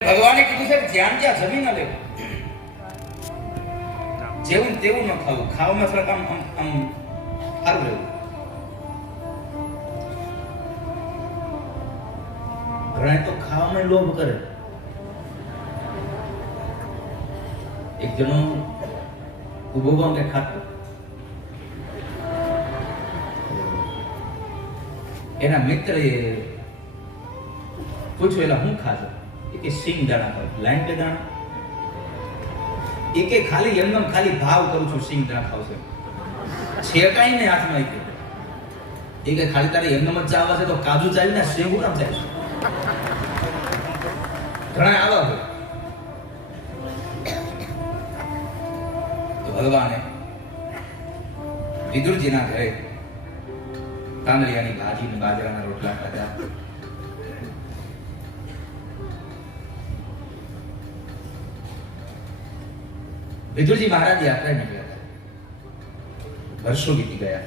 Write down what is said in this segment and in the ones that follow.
ભગવાને કીધું છે જ્યાં જ્યાં જમી ન લેવું, જેવું તેવું ન ખાવું, ખાવામાં થોડાક આમ સારું રહેવું. ઘણા તો ખાવામાં લોભ કરે. એક જણો ઉભો કે ખાતો, એના મિત્રએ પૂછ્યું એલા હું ખાધો? કે સિંગ દાણા ખાવ. લાઈન બે દાણા? કે ખાલી એમનેમ ખાલી ભાવ કરું છું, સિંગ દાણા ખાવ છે કાંઈ નહીં હાથમાં. કે ખાલી તારે એમનેમ જ ચાવવા છે તો કાજુ ચાવી ને સેવ કામ જાય છે. ઘણા આવા હોય. તો ભગવાને વિદુરજીના ઘરે તાંદળિયાની ભાજી ને બાજરાના રોટલા ખાધા. વિદુરજી મહારાજ યાત્રાએ નીકળ્યા હતા. વર્ષો વીતી ગયા.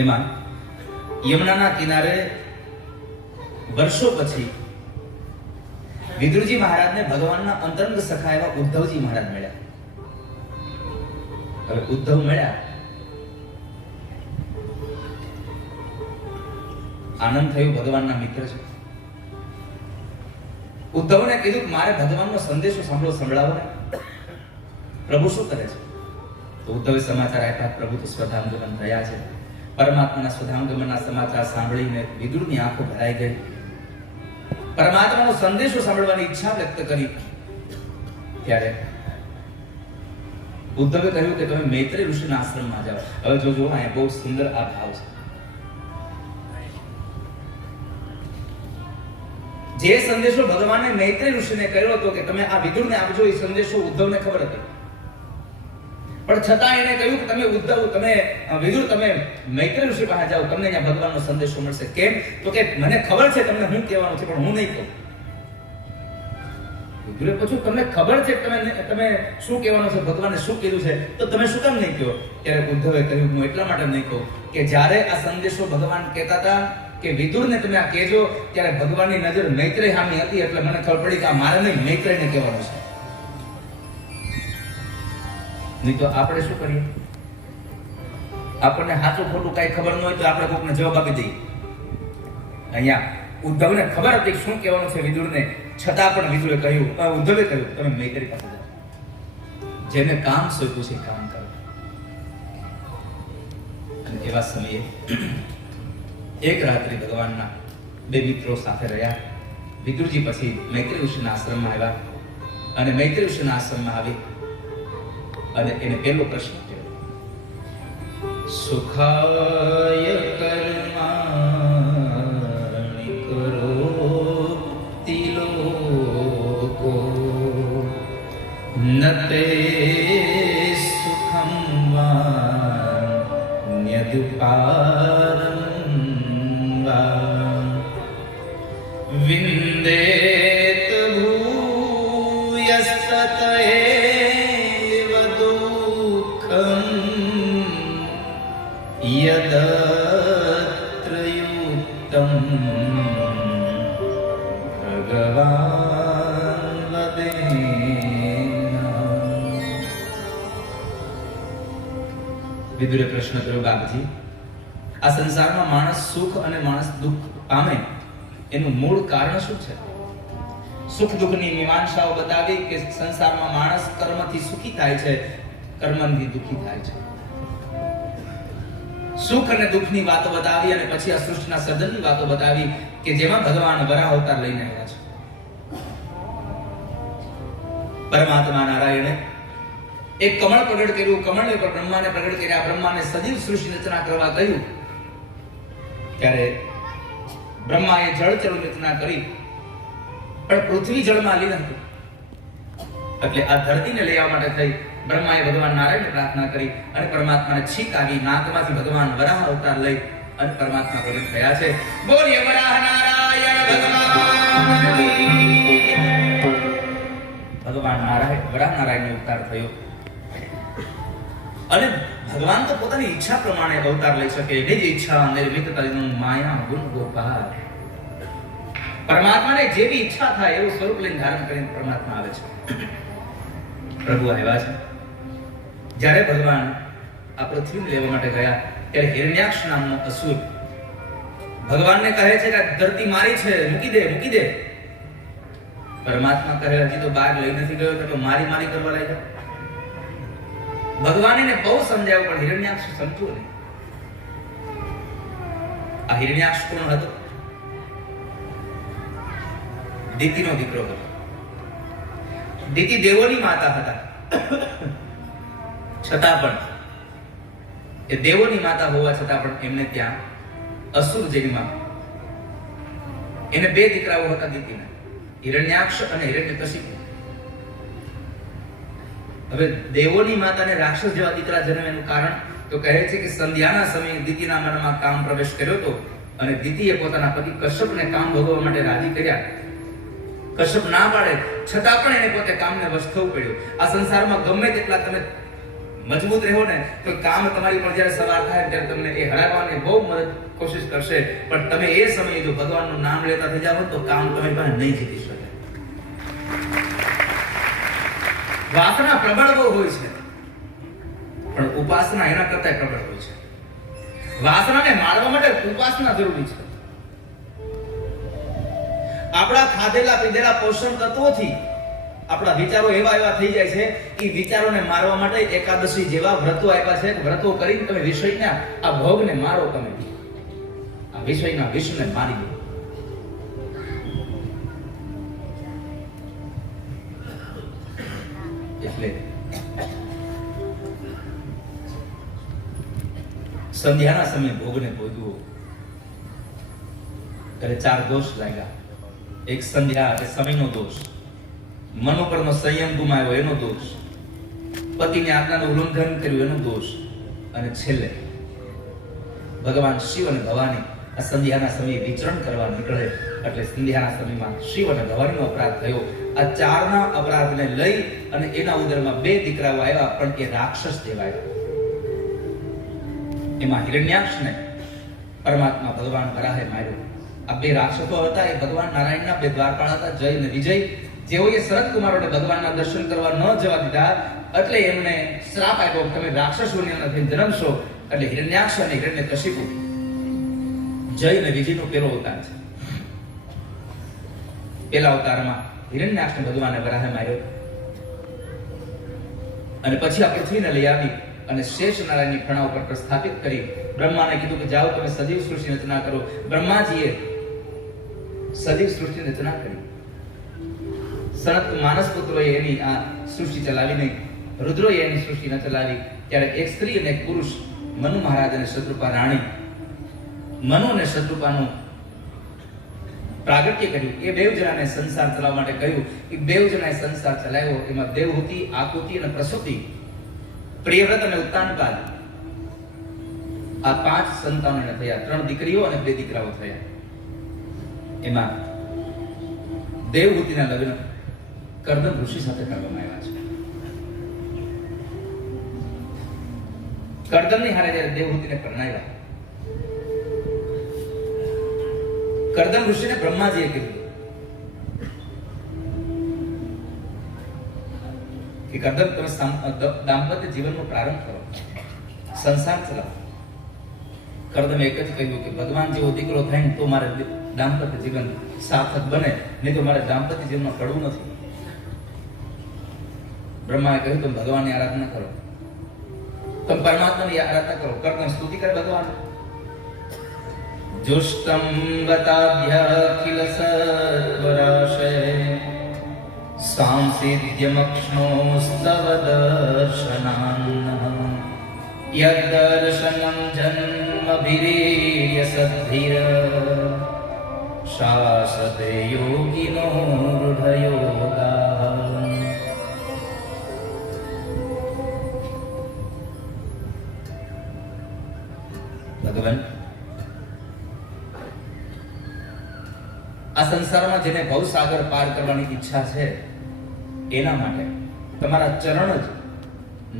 એમાં યમુનાના કિનારે વર્ષો પછી વિદુરજી મહારાજને ભગવાનના અંતરંગ સખા એવા ઉદ્ધવજી મહારાજ મળ્યા. હવે ઉદ્ધવ મળ્યા, આનંદ થયો, ભગવાનના મિત્ર છે. ઉદ્ધવને કીધું મારે ભગવાનનો સંદેશો સંભળાવો ને. પ્રભુ શું કરે છે? તો ઉદ્ધવે સમાચાર આપ્યા, પ્રભુ તો સ્વધામગમન થયા છે. પરમાત્માના સ્વધામગમનના સમાચાર સાંભળીને વિદુરની આંખો ભરાઈ ગઈ. પરમાત્માનો સંદેશો સાંભળવાની ઈચ્છા વ્યક્ત કરી. ત્યારે ઉદ્ધવે કહ્યું કે તમે મૈત્રેય ઋષિના આશ્રમમાં જાઓ. હવે જોજો, અહીંયા બહુ સુંદર આ ભાવ છે. જે સંદેશો ભગવાને મૈત્રેય ઋષિને કહ્યો હતો કે તમે આ વિદુરને આપજો, એ સંદેશો ઉદ્ધવને ખબર હતી. પણ છતાં એને કહ્યું કે તમે વિદુર તમે મૈત્રેય ઋષિ પાસે જાઓ, તમને ત્યાં ભગવાનનો સંદેશો મળશે. કેમ? તો કે મને ખબર છે તમને હું કહેવાનું છે, પણ હું નહીં કહું. વિદુરે પૂછ્યું તમને ખબર છે તમે શું કહેવાનું છે, ભગવાને શું કીધું છે, તો તમે શું કામ નહીં કહો? ત્યારે ઉદ્ધવે કહ્યું હું એટલા માટે નહીં કહું કે જ્યારે આ સંદેશો ભગવાન કહેતા હતા કે વિદુરને તમે આ કહેજો, ત્યારે ભગવાનની નજર મૈત્રેય સામે હતી. એટલે મને ખબર પડી કે આ મારે નહીં, મૈત્રેયને કહેવાનું છે. નહીં તો આપણે શું કરીએ? આપણને સાચું ખોટું કઈ ખબર ન હોય તો આપણે કોકને જવાબ આપી દઈએ. અહીંયા ઉદ્ધવને ખબર હતી શું કહેવાનું છે વિદુરને, છતાં પણ વિદુરે કહ્યું, ઉદ્ધવે કહ્યું તમે મૈત્રેય પાસે જાઓ. જેને કામ સોંપ્યું છે કામ કરો. અને એવા સમયે એક રાત્રિ ભગવાનના બે મિત્રો સાથે રહ્યા. વિદુરજી પછી મૈત્રેય ઋષિના આશ્રમમાં આવ્યા. અને મૈત્રેય ઋષિના આશ્રમમાં આવી અને એને પહેલો પ્રશ્ન કર્યો, સુખાય કર્માણિ કરોતિ લોકો નતે સુખમ વાન્યદુપારમ વિંદેત ભૂયસ્તતએવ દુઃખમ યદત્ર યુક્તમ ભગવાન વદેના. વિદુરે પ્રશ્ન કર્યો, બાપજી આ સંસારમાં માણસ સુખ અને માણસ દુઃખ પામે એનું મૂળ કારણ શું છે? સુખ દુઃખની મીમાંસાઓ બતાવી કે સંસારમાં માણસ કર્મથી સુખી થાય છે, કર્મથી દુઃખી થાય છે. સુખ અને દુઃખની વાતો બતાવી અને પછી આ સૃષ્ટિના સર્જનની વાતો બતાવી કે જેમાં ભગવાન વરાહ અવતાર લઈને આવ્યા છે. પરમાત્મા નારાયણે એક કમળ પ્રગટ કર્યું, કમળને ઉપર બ્રહ્માને પ્રગટ કર્યા, બ્રહ્માને સજીવ સૃષ્ટિ રચના કરવા કહ્યું. ત્યારે બ્રહ્માએ જળ ચરુ રચના કરી, પણ પૃથ્વી જળમાં લીન હતી. એટલે આ ધરતીને લઈ આવવા માટે થઈ બ્રહ્માએ ભગવાન નારાયણને પ્રાર્થના કરી અને પરમાત્માને છીક આવી. નાકમાંથી ભગવાન વરાહ અવતાર લઈ અને પરમાત્મા પ્રગટ થયા છે. બોલીએ વરાહ નારાયણ ભગવાન નારાયણ વરાહ નારાયણનો અવતાર થયો. અને ભગવાન તો પોતાની ઈચ્છા પ્રમાણે અવતાર લઈ શકે. નિજ ઈચ્છા નિર્મિત તરિનું માયા ગુણ ગોપાલ. પરમાત્માને જેવી ઈચ્છા થાય એવું સ્વરૂપ લઈને ધારણ કરીને પરમાત્મા આવે છે. પ્રભુ આવ્યા છે. જ્યારે ભગવાન આ પૃથ્વીને લેવા માટે ગયા ત્યારે હિરણ્યાક્ષ નામનો અસુર ભગવાનને કહે છે કે ધરતી મારી છે, મૂકી દે મૂકી દે. પરમાત્મા કહે હજી તો બહાર લઈ નથી ગયો તો મારી મારી કરવા લાગ્યો. ભગવાન એને બહુ સમજાવ્યું પણ હિરણ્યાક્ષ સમજ્યો નહીં. આ હિરણ્યાક્ષ કોણ હતો? દિતિનો દીકરો હતો. દિતિ દેવોની માતા હતા. છતાં પણ એ દેવોની માતા હોવા છતાં પણ એમને ત્યાં અસુર જન્મા. એને બે દીકરાઓ હતા દિતિના, હિરણ્યાક્ષ અને હિરણ્યકશિપુ. હવે દેવોની માતાને રાક્ષસ જેવા દીકરા જન્મે એનું કારણ તો કહે છે કે સંધ્યાના સમયે દિતિના મનમાં કામ પ્રવેશ કર્યો હતો અને દિતિએ પોતાના પતિ કશ્યપને કામ ભોગવવા માટે રાજી કર્યા. કશ્યપ ના પાડે છતાં પણ એને પોતે કામને વશ થવું પડ્યું. આ સંસારમાં ગમે તેટલા તમે મજબૂત રહો ને તો કામ તમારી પર જ્યારે સવાર થાય ત્યારે તમને એ હરાવવાની બહુ મદદ કોશિશ કરશે, પણ તમે એ સમયે જો ભગવાનનું નામ લેતા થઈ જાવ તો કામ તમારી પાસે નહીં જીતી શકે. વાસના પ્રબળ બહુ હોય છે પણ ઉપાસના એના કરતા પ્રબળ હોય છે. વાસનાને મારવા માટે ઉપાસના જરૂરી છે. આપણા ખાધેલા પીધેલા પોષણ તત્વોથી આપણા વિચારો એવા થઈ જાય છે કે વિચારોને મારવા માટે એકાદશી જેવા વ્રતો આપ્યા છે. વ્રતો કરીને તમે વિષયના આ ભોગને મારો, તમે આ વિષયના વિષને મારી દો. એટલે સંધ્યાના સમયે ભોગને ભોગવો ત્યારે ચાર દોષ લાગ્યા. એક સંધ્યા એટલે સમયનો દોષ, મન ઉપરનો સંયમ ગુમાવ્યો એનો દોષ, પતિની આજ્ઞાનું ઉલ્લંઘન કર્યું એનો દોષ, અને છેલ્લે ભગવાન શિવ અને ભવાની આ સંધ્યાના સમયે વિચરણ કરવા નીકળે એટલે સંધ્યાના સમયમાં શિવ અને ભવાનીનો અપરાધ થયો. આ ચારના અપરાધને લઈ અને એના ઉદરમાં બે દીકરાઓ આવ્યા પણ એ રાક્ષસ જેવા આવ્યા. એમાં હિરણ્યાક્ષને પરમાત્મા ભગવાન વરાહે માર્યો. આ બે રાક્ષસો હતા એ ભગવાન નારાયણના બે દ્વારપાળ હતા, જય અને વિજય. જેઓએ શરદ કુમારોને ભગવાનના દર્શન કરવા ન જવા દીધા એટલે એમને શ્રાપ આપ્યો, તમે રાક્ષસ યોનિઓમાંથી જન્મશો. એટલે હિરણ્યાક્ષ અને હિરણ્યકશિપુ જય અને વિજયનો પેલો અવતાર છે. પેલા અવતારમાં હિરણ્યાક્ષને ભગવાને વરાહે માર્યો અને પછી આ પૃથ્વીને લઈ આવી અને શેષ નારાયણની ફણા ઉપર પ્રસ્થાપિત કરી બ્રહ્માને કીધું કે જાઓ તમે સજીવ સૃષ્ટિની રચના કરો. બ્રહ્માજીએ સજીવ સૃષ્ટિની રચના કરી. સનત માનસ પુત્રોએ એની આ સૃષ્ટિ ચલાવી નહીં, રુદ્રોએ એની સૃષ્ટિ ન ચલાવી. ત્યારે એક સ્ત્રી અને એક પુરુષ, મનુ મહારાજ અને શત્રુપા રાણી, મનુ અને શત્રુપાનું પ્રાગટ્ય કર્યું. એ બેવ જણાને સંસાર ચલાવવા માટે કહ્યું. એ બેવ જણાએ સંસાર ચલાવ્યો. એમાં દેવહૂતિ, આકૃતિ અને પ્રસૂતિ, પ્રિયવ્રત અને ઉત્તાનપાદ, આ 5 સંતાનો એને થયા. 3 દીકરીઓ અને 2 દીકરાઓ થયા. એમાં દેવહૂતિના લગ્ન કર્દમ ઋષિ સાથે કરવામાં આવ્યા છે. કર્દમની હારે જ્યારે દેવહૂતિને પરણાવ્યા, કર્દમ ઋષિને બ્રહ્માજીએ કીધું કે કર્દમ તમે દાંપત્ય જીવનનો પ્રારંભ કરો, સંસાર ચલાવો. કર્દમે એક જ કહ્યું કે ભગવાન જેવો દીકરો થાય તો મારે દાંપત્ય જીવન સાર્થક બને, નહીં તો મારે દાંપત્ય જીવનમાં પડવું નથી. બ્રહ્માએ કહ્યું તમે ભગવાનની આરાધના કરો, તમે પરમાત્માની આરાધના કરો. કર્દમ સ્તુતિ કરે ભગવાન. जुष्टं गताभ्यखिल सत्वराशे सांसिध्यमक्ष्णोस्तव दर्शनान्नः यद्दर्शनं जन्मभिरीड्य सद्धिर शासते योगिनो रूढयोगाः. भगवान આ સંસારમાં જેને ભવસાગર પાર કરવાની ઈચ્છા છે એના માટે તમારા ચરણ જ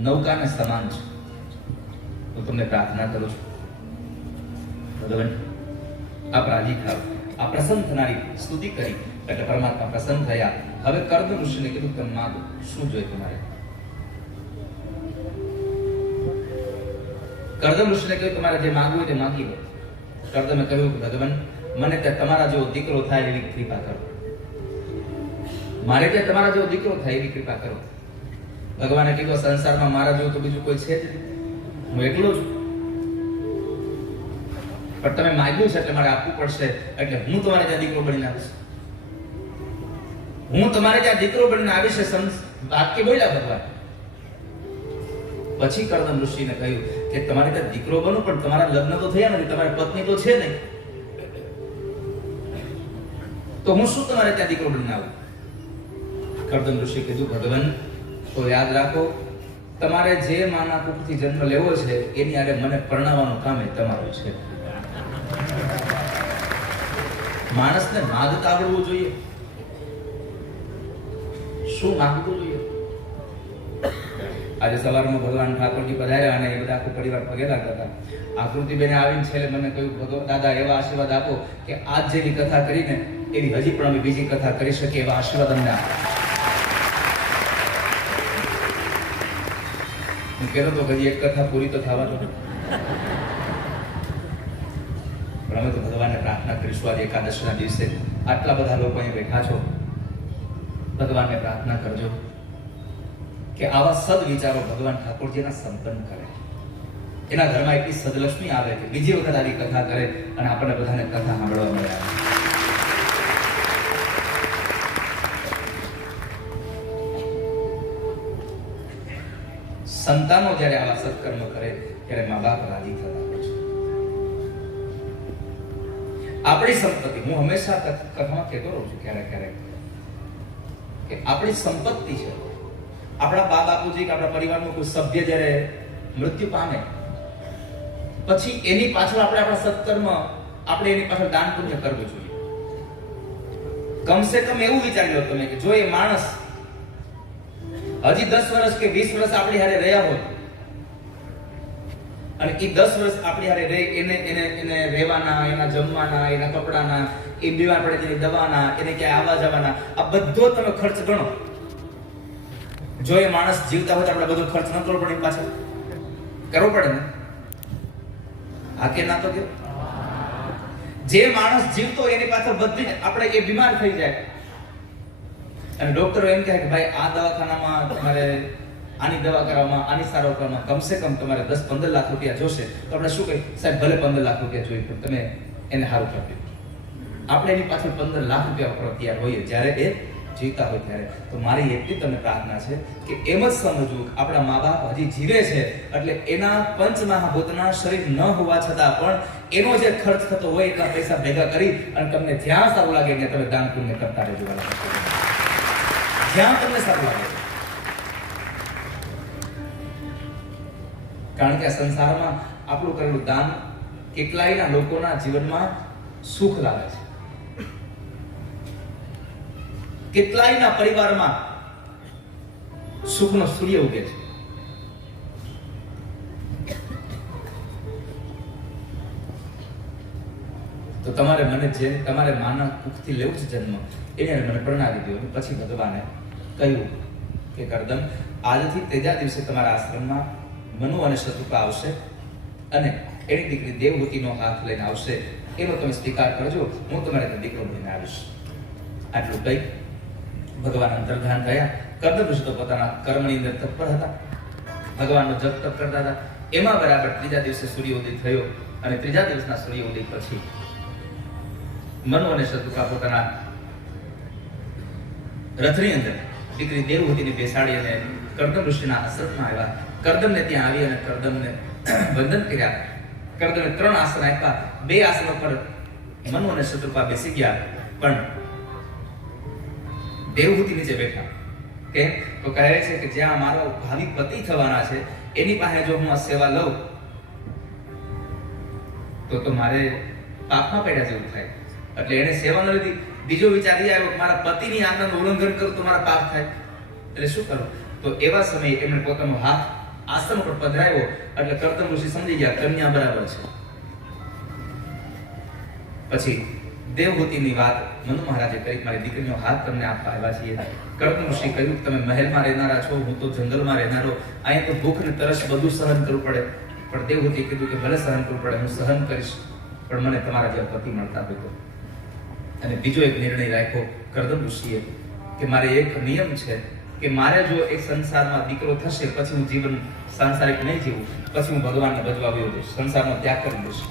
નૌકાને સમાન છે. હું તમને પ્રાર્થના કરું છું ભગવાન આપ રાજી થાવ આ પ્રસન્ન થનારી સ્તુતિ કરી એટલે પરમાત્મા પ્રસન્ન થયા. હવે કર્દમ ઋષિને કીધું તમે માગો, શું જોઈએ તમારે? કર્દમ ઋષિને કહ્યું તમારે જે માંગવું હોય તે માંગી લો. કર્દમે કહ્યું કે ભગવાન મને ત્યાં તમારા જેવો દીકરો થાય એવી કૃપા કરો, મારે ત્યાં તમારા જેવો દીકરો થાય એવી કૃપા કરો. ભગવાને કીધું સંસારમાં મારા જેવું તો બીજું કોઈ છે જ નહીં, હું એકલો છું. પણ તમે માંગ્યું છે એટલે મારે આપવું પડશે, એટલે હું તમારે ત્યાં દીકરો બનીને આવીશ. હું તમારે ત્યાં દીકરો બનીને આવીશ. વાક્ય બોલ્યા ભગવાન. પછી કર્દમ ઋષિને કહ્યું કે તમારે ત્યાં દીકરો બનો, પણ તમારા લગ્ન તો થયા નથી, તમારી પત્ની તો છે નહીં, તો હું શું તમારે ત્યાં દીકરો બનીને આવું? કર્દમ ઋષિ કીધું ભગવાન તો યાદ રાખો, તમારે જે માના કુખથી જન્મ લેવો છે એની આરે મને પરણાવવાનું કામ એ તમારું છે. માણસને માગતા આવડવું જોઈએ. શું માંગવું જોઈએ? આજે સવારમાં ભગવાન ઠાકોરજી પધાર્યા અને એ બધા આખો પરિવાર પગે લાગતા હતા. આકૃતિબેને આવીને છેલ્લે મને કહ્યું ભગવાન દાદા એવા આશીર્વાદ આપો કે આજ જેવી કથા કરીને એવી હજી પણ અમે બીજી કથા કરી શકીએ, એવા આશીર્વાદ અમને આપો. હું કહેતો તો હજી એક કથા પૂરી તો થવા દો. પણ અમે તો ભગવાનને પ્રાર્થના કરીશું આજે એકાદશીના દિવસે આટલા બધા લોકો અહીં બેઠા છો, ભગવાનને પ્રાર્થના કરજો કે આવા સદ વિચારો ભગવાન ઠાકોરજીના સંપન્ન કરે, એના ઘરમાં એટલી સદલક્ષ્મી આવે કે બીજી વખત આવી કથા કરે અને આપણને બધાને કથા સાંભળવા મળે. સંતાનો જ્યારે આવા સત્કર્મ કરે ત્યારે મા બાપ રાજી થતા હોય છે. આપણી સંપત્તિ, હું હંમેશા કથામાં કહેતો રહું છું ક્યારેક ક્યારેક કે આપણી સંપત્તિ છે. આપણા બા બાપુજી કે આપણા પરિવારનો કોઈ સભ્ય જ્યારે મૃત્યુ પામે પછી એની પાછળ આપણે આપણા સત્કર્મ, આપણે એની પાછળ દાન પુણ્ય કરવું જોઈએ. કમસે કમ એવું વિચારી લો તમે કે જો એ માણસ હજી 10 વર્ષ કે 20 વર્ષ આપણી હારે રહ્યા હોય અને એ 10 વર્ષ આપણી હારે રહે, એને રહેવાના, એના જમવાના, એના કપડાના, એ બીમાર પડે તેની દવાના, એને ક્યાંય આવવા જવાના, આ બધો તમે ખર્ચ ગણો. જો એ માણસ જીવતા હોય તો આપણે બધો ખર્ચ ન કરવો પડે, પાછળ કરવો પડે ને? હા કે ના? તો કે જે માણસ જીવતો એની પાછળ બધી આપણે એ બીમાર થઈ જાય અને ડોક્ટરો એમ કહે કે ભાઈ આ દવાખાનામાં તમારે આની દવા કરાવવામાં, આની સારવાર કરવામાં કમસે કમ તમારે 10-15 લાખ રૂપિયા જોશે, તો આપણે શું કહીએ? સાહેબ ભલે 15 લાખ રૂપિયા જોઈએ પણ તમે એને સારું કરી દો. આપણે એની પાછળ 15 લાખ રૂપિયા વાપરવા તૈયાર હોઈએ જ્યારે એ જીવતા હોય ત્યારે. તો મારી એટલી તમને પ્રાર્થના છે કે એમ જ સમજવું આપણા મા બાપ હજી જીવે છે એટલે એના પંચમહાભૂતના શરીર ન હોવા છતાં પણ એનો જે ખર્ચ થતો હોય એટલા પૈસા ભેગા કરી અને તમને જ્યાં સારું લાગે ને તમે દાન પુણ્ય કરતા રહેજો. જ્યાં તમને સારું લાગે, કારણ કે આ સંસારમાં આપણું કરેલું દાન કેટલાયના લોકોના જીવનમાં સુખ લાવે છે, કેટલાયના પરિવારમાં સુખનો સૂર્ય ઉગે છે. તો તમારે માના કુખથી લેવું છે જન્મ, એને મને પ્રણાવી દો. પછી ભગવાને કહ્યું કે કર્દમ આજથી ત્રીજા દિવસે તમારા આશ્રમમાં મનુ અને શત્રુપા આવશે અને એની દીકરી દેવહૂતિનો હાથ લઈને આવશે, એનો તમે સ્વીકાર કરજો, હું તમારે દીકરો બનીને આવીશ. આટલું કહી ભગવાન અંતર્ધાન થયા. કર્દમ ઋષિ તો પોતાના કર્મની અંદર તત્પર હતા, ભગવાનનો જપ તપ કરતા હતા. એમાં બરાબર ત્રીજા દિવસે સૂર્યોદય થયો અને ત્રીજા દિવસના સૂર્યોદય પછી મનુ અને શત્રુપા પોતાના રથની અંદર દીકરી દેવહૂતિને બેસાડી અને કર્દમ ઋષિના આશ્રમમાં આવ્યા. કર્દમને ત્યાં આવી અને કર્દમને વંદન કર્યા. કર્દમે 3 આસન આપ્યા. 2 આસનો પર મનુ અને શત્રુપા બેસી ગયા, પણ દેવહૂતિ નીચે બેઠા. કે તો કહે છે કે જ્યાં મારો ભાવિ પતિ થવાના છે એની પાસે જો હું આ સેવા લઉં તો મારે પાપમાં પડ્યા જેવું થાય. એટલે એને સેવા ન લીધી. બીજો વિચાર એ આવ્યો કે મારા પતિની આજ્ઞાનું ઉલ્લંઘન કરું તો મારા પાપ થાય, એટલે શું કરું? તો એવા સમયે એમણે પોતાનો હાથ આસન પર પધરાવ્યો. એટલે કર્દમ ઋષિ સમજી ગયા કન્યા બરાબર છે. પછી દેવહૂતિની વાત મનુ મહારાજે કરી, મારી દીકરીનો હાથ તમને આપવા આવ્યા છીએ. કર્દમ ઋષિ કહ્યું, તમે મહેલમાં રહેનારા છો, હું તો જંગલમાં રહેનારો, અહીંયા તો ભૂખ ને તરસ બધું સહન કરવું પડે. પણ દેવહૂતિએ કીધું કે ભલે સહન કરવું પડે, હું સહન કરીશ, પણ મને તમારા જેવા પતિ મળતા હોય તો. અને બીજો એક નિર્ણય રાખ્યો કર્દમ ઋષિએ કે મારે એક નિયમ છે કે મારે જો એક સંસારમાં દીકરો થશે પછી હું જીવન સાંસારિક નહીં જીવું, પછી હું ભગવાનને ભજવા આવ્યો દઈશ, સંસારનો ત્યાગ કરી દઈશ.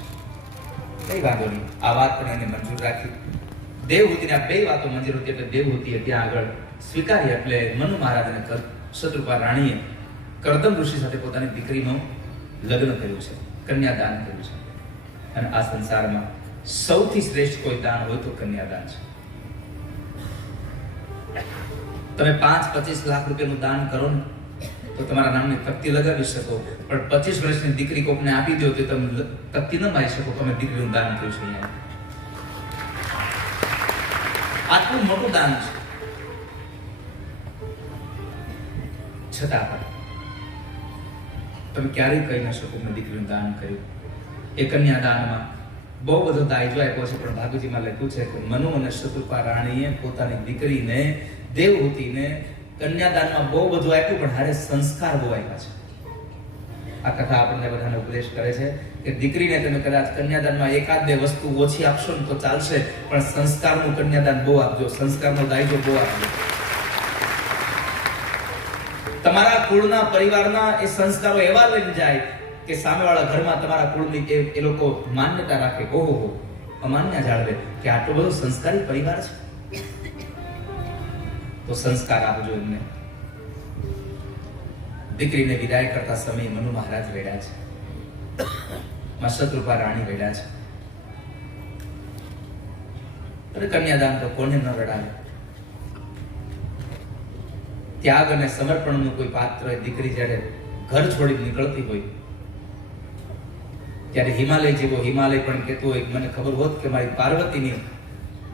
કઈ વાંધો નહીં, આ વાત પણ એને મંજૂર રાખી. દેવહૂતિને આ બે વાતો મંજૂર હતી એટલે દેવહૂતિએ ત્યાં આગળ સ્વીકારી. એટલે મનુ મહારાજ અને શત્રુપા રાણીએ કર્દમ ઋષિ સાથે પોતાની દીકરીનું લગ્ન કર્યું છે, કન્યાદાન કર્યું છે. અને આ સંસારમાં સૌથી શ્રેષ્ઠ કોઈ દાન હોય તો કન્યાદાન છે. તમે 5-25 લાખ રૂપિયાનું દાન કરો ને તો તમારા નામની તકતી લગાવી શકો, પણ 25 વર્ષની દીકરી કોકને આપી દો તો તમે તકતી ન મારી શકો. તમે દીકરીનું દાન કર્યું છે અહીંયા. આટલું મોટું દાન છે, છતાં પણ તમે ક્યારેય કહી ન શકો મેં દીકરીનું દાન કર્યું. એ કન્યાદાનમાં બહુ બધો દાયજો આપ્યો છે, પણ ભાગવતજીમાં લખ્યું છે કે મનુ અને શત્રુપા રાણીએ પોતાની દીકરીને દેવહૂતિને કન્યાદાનમાં બહુ બધું આપ્યું, પણ હારે સંસ્કાર બહુ આપ્યા છે. આ કથા આપણને બધાને ઉપદેશ કરે છે કે દીકરીને તમે કદાચ કન્યાદાનમાં 1-2 વસ્તુ ઓછી આપશો ને તો ચાલશે, પણ સંસ્કારનું કન્યાદાન બહુ આપજો, સંસ્કારનો દાયજો બહુ આપજો. તમારા કુળના પરિવારના એ સંસ્કારો એવા લઈને જાય કે સામેવાળા ઘરમાં તમારા કુળની એ લોકો માન્યતા રાખે, ઓહો અમાન્ય જાળવે કે આટલો બધો સંસ્કારી પરિવાર છે. તો સંસ્કાર આપજો એમને. દીકરીને વિદાય કરતા સમયે મનુ મહારાજ વેડ્યા છે, માં શત્રુપા રાણી વેડ્યા છે. અરે કન્યાદાન તો કોને ન રડાવે. ત્યાગ અને સમર્પણનું કોઈ પાત્ર દીકરી જ્યારે ઘર છોડી નીકળતી હોય ત્યારે હિમાલય જેવો હિમાલય પણ કહેતો હોય મને ખબર હોત કે મારી પાર્વતીની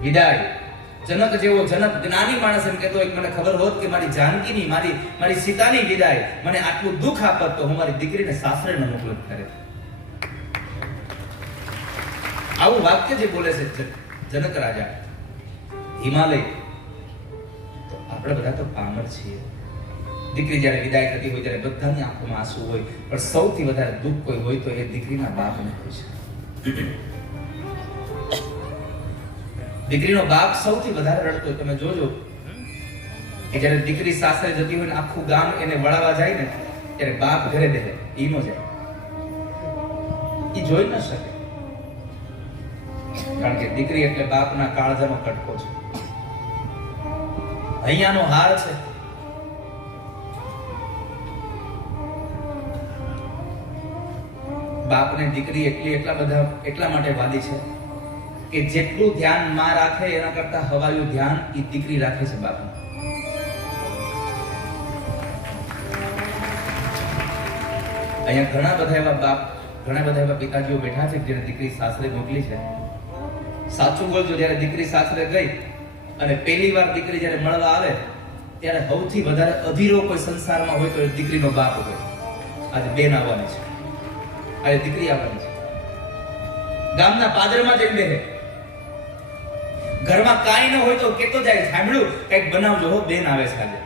વિદાય, જનક જેવો જનક જ્ઞાની માણસ એમ કહેતો હોય મને ખબર હોત કે મારી જાનકીની મારી સીતાની વિદાય મને આટલું દુઃખ આપત તો હું મારી દીકરીને સાસરે ન મોકલત કરે. આવું વાક્ય જે બોલે છે જનક રાજા હિમાલય. તો આપણે બધા તો પામર છીએ. દીકરી જ્યારે વિદાય થતી હોય ત્યારે બધાની આંખોમાં આંસુ હોય, પણ સૌથી વધારે દુઃખ કોઈ હોય તો એ દીકરીના બાપને હોય છે. દીકરીનો બાપ સૌથી વધારે રડતો. તમે જોજો કે જ્યારે દીકરી સાસરે જતી હોય ને આખું ગામ એને વળાવવા જાય ને ત્યારે બાપ ઘરે બેસે, ઈ નો જાય, ઈ જોઈ ન શકે. કારણ કે દીકરી એટલે બાપના કાળજાનો કટકો છે, અહીંયાનો હાર છે. બાપને દીકરી એટલા માટે વાલી છે કે જેટલું ધ્યાન માં રાખે એના કરતા હવાયું ધ્યાન ઈ દીકરી રાખે છે બાપનું. અહીંયા ઘણા બધા એવા પિતાજીઓ બેઠા છે જેને દીકરી સાસરે મોકલી છે. સાચું બોલજો, જ્યારે દીકરી સાસરે ગઈ અને પહેલી વાર દીકરી જ્યારે મળવા આવે ત્યારે સૌથી વધારે અધીરો કોઈ સંસારમાં હોય તો એ દીકરીનો બાપ હોય. આજે બેન આવવાની છે, આજે દીકરી આવવાની છે. ગામના પાદરમાં જઈને બેહે, ઘરમાં કાંઈ ન હોય તો કેતો જાય સાંભળ્યું કઈક બનાવજો હો, બેન આવે છે આજે.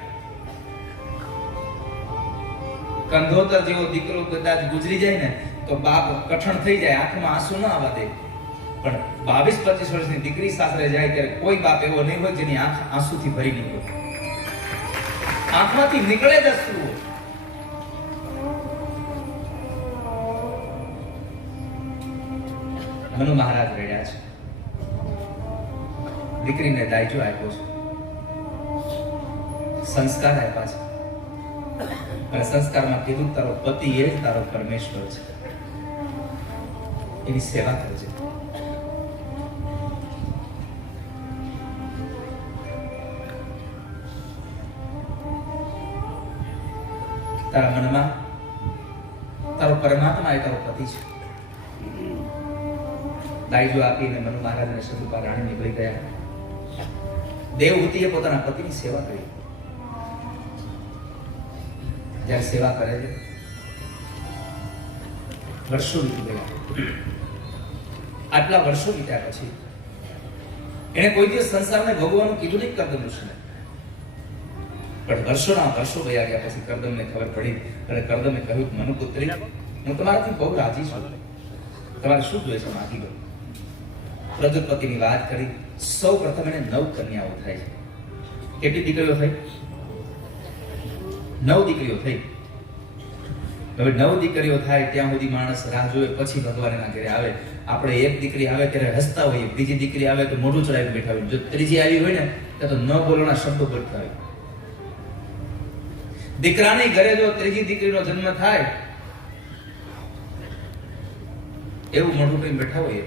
કંધોતર જેવો દીકરો કદાચ ગુજરી જાય ને તો બાપ કઠણ થઈ જાય, આંખમાં આંસુ ન આવવા દે. પણ 22-25 વર્ષની દીકરી સાસરે જાય ત્યારે કોઈ બાપ એવો નહીં હોય જેની આંખ આંસુથી ભરી નહીં હોય. આંખમાંથી નીકળે જ અશ્રુ. મનુ મહારાજ રેડ્યા છે, દીકરીને દાયજો આપ્યો છે, સંસ્કાર આપ્યા છે, અને સંસ્કારમાં કીધું તારો પતિ એ જ તારો પરમેશ્વર છે, એની સેવા કરજે. તારા મનમાં તારો પરમાત્મા એ તારો પતિ છે. દાયજો આપીને મનુ મહારાજ અને શત્રુપા રાણી નીકળી ગયા. દેવહૂતિએ પોતાના પતિની સેવા કરી. જ્યારે સેવા કરે છે વર્ષો વીતી ગયા. આટલા વર્ષો વીત્યા પછી એને કોઈ દિવસ સંસારને ભોગવવાનું કીધું નહીં કરદમ ઋષિને. પણ વર્ષોના વર્ષો વયા ગયા પછી કરદમને ખબર પડી અને કરદમે કહ્યું કે મનુપુત્રી, હું તમારાથી બહુ રાજી છું, તમારે શું જોઈએ છે માગી લો. પ્રજાપતિની વાત કરી. સૌ પ્રથમ એને 9 કન્યાઓ થાય છે. કેટલી દીકરીઓ થઈ? 9 દીકરીઓ થઈ. હવે 9 દીકરીઓ થાય ત્યાં સુધી માણસ રાહ જોવે, પછી ભગવાન એના ઘરે આવે. આપણે એક દીકરી આવે ત્યારે હસતા હોઈએ, બીજી દીકરી આવે તો મોઢું ચડાવી બેઠા હોય, જો ત્રીજી આવી હોય ને તો ન બોલવાના શબ્દો બોલતા હોય. દીકરાની ઘરે જો ત્રીજી દીકરીનો જન્મ થાય એવું મોઢું કરીને બેઠા હોઈએ.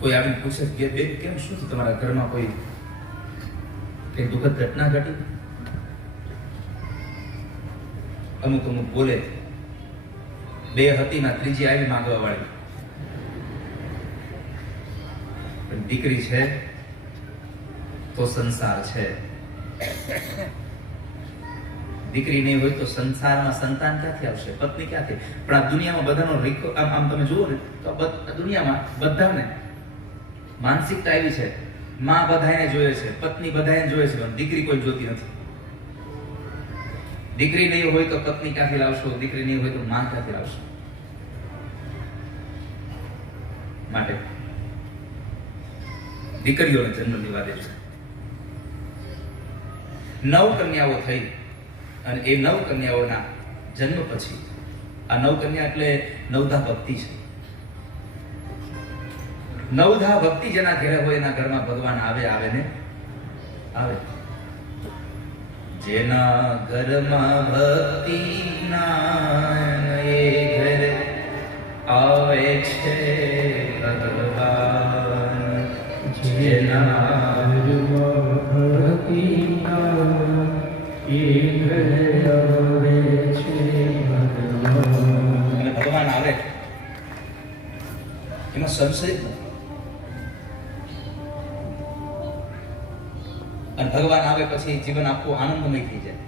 કોઈ આવીને પૂછે કે બેન કેમ શું છે તમારા ઘરમાં, કોઈ કઈ દુઃખદ ઘટના ઘટી? અમુક અમુક બોલે 2 હતી ના ત્રીજી આવી માંગવા વાળી. પણ દીકરી છે તો સંસાર છે. દીકરી નહીં હોય તો સંસારમાં સંતાન ક્યાંથી આવશે, પત્ની ક્યાંથી? પણ આ દુનિયામાં બધાનો આમ તમે જુઓ ને તો દુનિયામાં બધાને માનસિકતા એવી છે, માં બધાને જોઈએ છે, પત્ની બધાને જોઈએ છે, પણ દીકરી કોઈ જોતી નથી. દીકરી નહીં હોય તો પત્ની ક્યાંથી લાવશો, દીકરી નહીં હોય તો માં ક્યાંથી લાવશો? માટે દીકરીઓને જન્મ દેવા દેજો. 9 કન્યાઓ થઈ અને એ 9 કન્યાઓના જન્મ પછી આ 9 કન્યા એટલે નવધા ભક્તિ છે. નવધા ભક્તિ જેના ઘરે હોય એના ઘરમાં ભગવાન આવે ને આવે. જેના ઘરમાં ભક્તિ ના એ ઘરે આવે છે ભગવાન. જેના ઘરમાં ભક્તિ ના એ ઘરે આવે છે ભગવાન. અને ભગવાન આવે એમાં સંશય નથી. અને ભગવાન આવે પછી જીવન આખું આનંદમય થઈ જાય,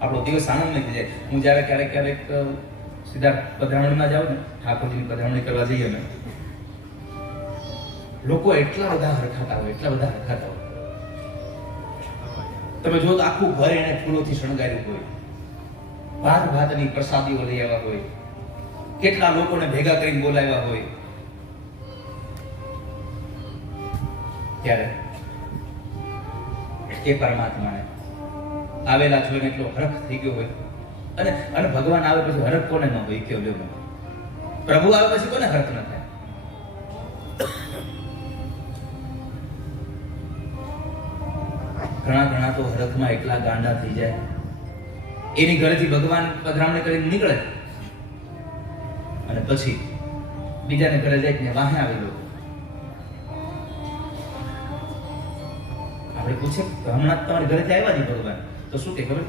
આપણો દિવસ આનંદમય થઈ જાય. હું જ્યારે ક્યારેક સીધા પધરામણીમાં જાઉં ને, ઠાકોરજીની પધરામણી કરવા જઈએ અમે, લોકો એટલા બધા હરખાતા હોય. તમે જો તો આખું ઘર એને ફૂલોથી શણગાર્યું હોય, ભાતની પ્રસાદીઓ લઈ આવ્યા હોય, કેટલા લોકોને ભેગા કરીને બોલાવ્યા હોય. ત્યારે એ પરમાત્માને આવેલા જોઈને એટલો હરખ થઈ ગયો હોય. અને ભગવાન આવે પછી હરખ કોને ન હોય? કેવલ્યો ન. પ્રભુ આવે પછી કોને હરખ ન થાય? ઘણા તો હરખમાં એટલા ગાંડા થઈ જાય, એની ઘરેથી ભગવાન પધરામણી કરીને નીકળે અને પછી બીજાને ઘરે જાય ને વાહે આવી લો. આપણે પૂછે હમણાં તમારી ઘરેથી આવ્યા નહીં ભગવાન, તો શું કે ખબર?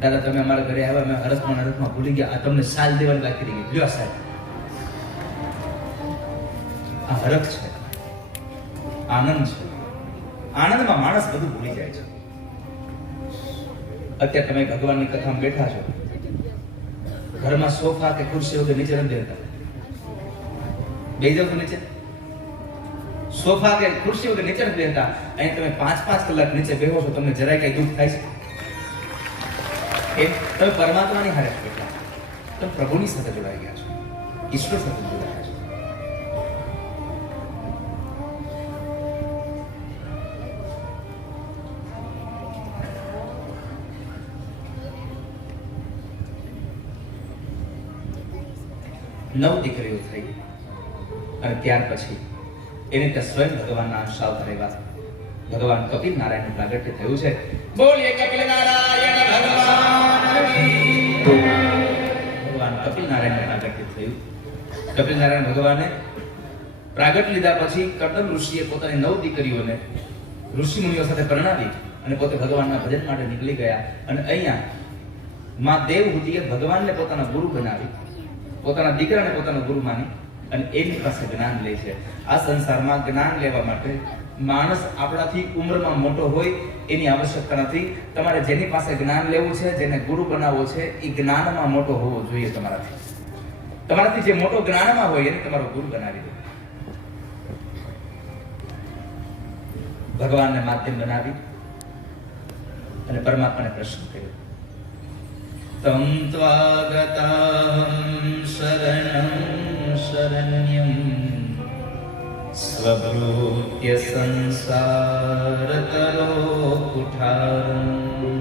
દાદા તમે અમારા ઘરે આવ્યા, અમે હરખમાં ભૂલી ગયા, આ તમને સાલ દેવાની બાકી રહી ગઈ, લ્યો સાહેબ. આ હરખ છે, આનંદ છે. આનંદમાં માણસ બધું ભૂલી જાય છે. અત્યારે તમે ભગવાનની કથામાં બેઠા છો, ઘરમાં સોફા કે ખુરશી વગર નીચે નથી બેઠા. બેસી જાવ તો નીચે. સોફા કે ખુરશી વગર નીચે નથી બેસતા. અહીં તમે 5-5 કલાક નીચે બેહો છો, તમને જરાય કઈ દુઃખ થાય છે? તમે પરમાત્માની હારે બેઠા, તમે પ્રભુની સાથે જોડાઈ ગયા છો, ઈશ્વર સાથે જોડાયા છો. નવ દીકરીઓ થઈ અને ત્યાર પછી એને ત્યાં સ્વયં ભગવાનના અંશ અવતાર આવ્યા. ભગવાન કપિલ નારાયણનું પ્રાગટ્ય થયું છે. બોલીએ કપિલ નારાયણ ભગવાન કી. ભગવાન કપિલ નારાયણનું પ્રાગટ્ય થયું. કપિલ નારાયણ ભગવાને પ્રાગટ લીધા પછી કરદમ ઋષિએ પોતાની 9 દીકરીઓને ઋષિ મુનિઓ સાથે પરણાવી અને પોતે ભગવાનના ભજન માટે નીકળી ગયા. અને અહીંયા માં દેવહૂતિએ ભગવાનને પોતાના ગુરુ બનાવી, પોતાના દીકરાને પોતાનો ગુરુ માની અને એની પાસે જ્ઞાન લે છે. આ સંસારમાં જ્ઞાન લેવા માટે માણસ આપણાથી ઉંમરમાં મોટો હોય એની આવશ્યકતા નથી. તમારે જેની પાસે જ્ઞાન લેવું છે, જેને ગુરુ બનાવવો છે, એ જ્ઞાનમાં મોટો હોવો જોઈએ તમારાથી. તમારાથી જે મોટો જ્ઞાનમાં હોય એને તમારો ગુરુ બનાવી દો. ભગવાનને માધ્યમ બનાવી અને પરમાત્માને પ્રશ્ન કર્યો. તમ ત્વાગતાહં શરણં શરણ્યં સ્વભૃત્ય સંસારતરો કુઠારં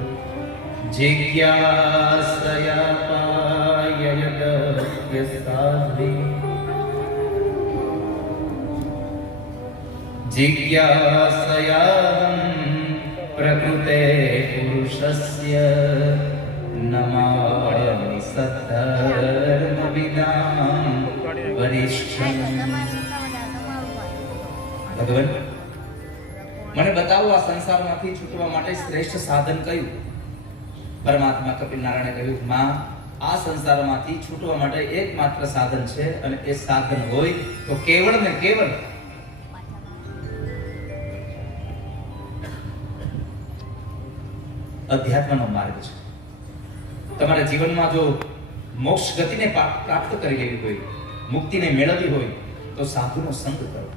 જિજ્ઞાસયા પાયયદપ્ય સાધ્વી જિજ્ઞાસયાહં પ્રકૃતે પુરુષસ્ય નમામિ સદ્ધર્મવિદાં વરિષ્ઠં. ભગવાન, મને બતાવો આ સંસારમાંથી છૂટવા માટે શ્રેષ્ઠ સાધન કયું? પરમાત્મા કપિલ નારાયણે કહ્યું, માં, આ સંસારમાંથી છૂટવા માટે એકમાત્ર સાધન છે, અને એ સાધન હોય તો કેવળ ને કેવળ અધ્યાત્મનો માર્ગ છે. તમારા જીવનમાં જો મોક્ષ ગતિને પ્રાપ્ત કરી લેવી હોય, મુક્તિને મેળવવી હોય, તો સાધુનો સંગ કરો,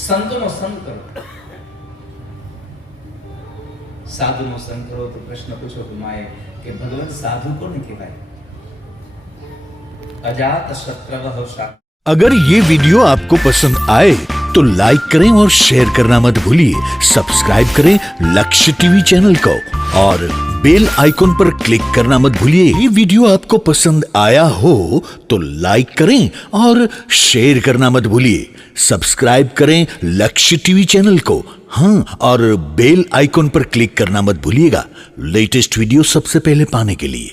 સંતોનો સંગ કરો. સાધુનો સંગ કરો તો પ્રશ્ન પૂછો તો માએ કે ભગવાન સાધુ કોને કહેવાય? અજાત શત્રવઃ શા. अगर ये वीडियो आपको पसंद आए तो लाइक करें और शेयर करना मत भूलिए. सब्सक्राइब करें लक्ष्य टीवी चैनल को और बेल आइकॉन पर क्लिक करना मत भूलिए. ये वीडियो आपको पसंद आया हो तो लाइक करें और शेयर करना मत भूलिए. सब्सक्राइब करें लक्ष्य टीवी चैनल को, हाँ, और बेल आइकॉन पर क्लिक करना मत भूलिएगा लेटेस्ट वीडियो सबसे पहले पाने के लिए.